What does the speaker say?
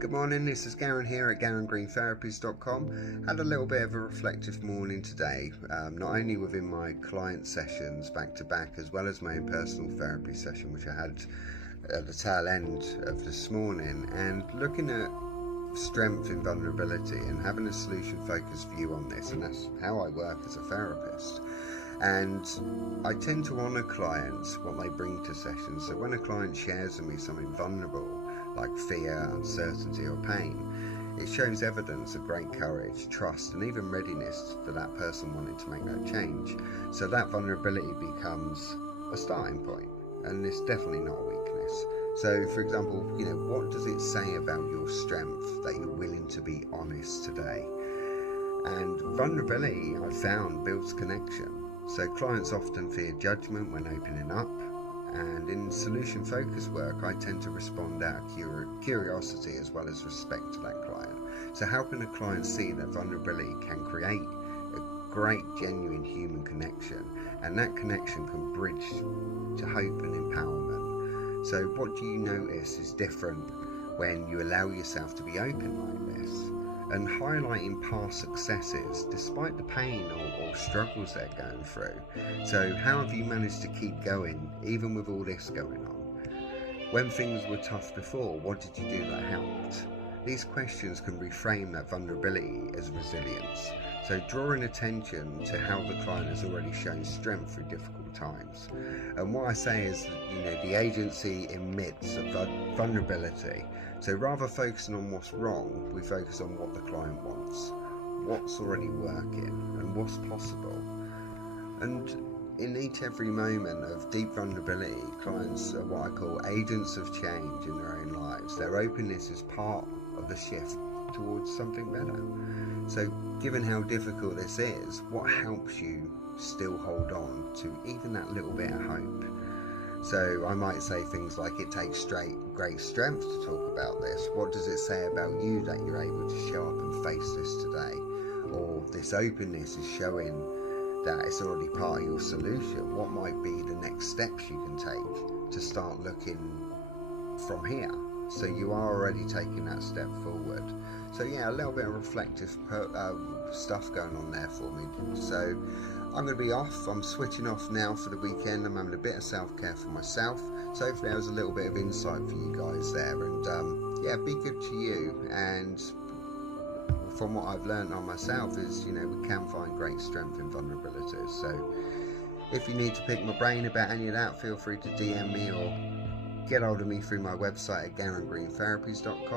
Good morning, this is Garen here at GarenGreenTherapies.com. Had a little bit of a reflective morning today, not only within my client sessions back to back, as well as my own personal therapy session, which I had at the tail end of this morning, and looking at strength in vulnerability and having a solution focused view on this. And that's how I work as a therapist. And I tend to honour clients, what they bring to sessions. So when a client shares with me something vulnerable, like fear, uncertainty or pain, it shows evidence of great courage, trust and even readiness for that person wanting to make that change. So that vulnerability becomes a starting point, and it's definitely not a weakness. So for example, what does it say about your strength that you're willing to be honest today? And vulnerability, I found, builds connection. So clients often fear judgment when opening up, and in solution focused work I tend to respond out of curiosity as well as respect to that client. So helping a client see that vulnerability can create a great genuine human connection, and that connection can bridge to hope and empowerment. So what do you notice is different when you allow yourself to be open like this, and highlighting past successes despite the pain or struggles they're going through? So how have you managed to keep going even with all this going on? When things were tough before, what did you do that helped? These questions can reframe that vulnerability as resilience. So drawing attention to how the client has already shown strength through difficult times. And what I say is that, the agency emits a vulnerability. So rather focusing on what's wrong, we focus on what the client wants, what's already working and what's possible. And in every moment of deep vulnerability, clients are what I call agents of change in their own lives. Their openness is part of the shift towards something better. So given how difficult this is, what helps you still hold on to even that little bit of hope? So I might say things like, it takes great strength to talk about this. What does it say about you that you're able to show up and face this today? Or this openness is showing that it's already part of your solution. What might be the next steps you can take to start looking from here? So you are already taking that step forward. So yeah, a little bit of reflective stuff going on there for me. So I'm going to be off. I'm switching off now for the weekend. I'm having a bit of self-care for myself. So hopefully there was a little bit of insight for you guys there. And yeah, be good to you. And from what I've learned on myself is, we can find great strength in vulnerabilities. So if you need to pick my brain about any of that, feel free to DM me or get hold of me through my website at GarenGreenTherapies.com.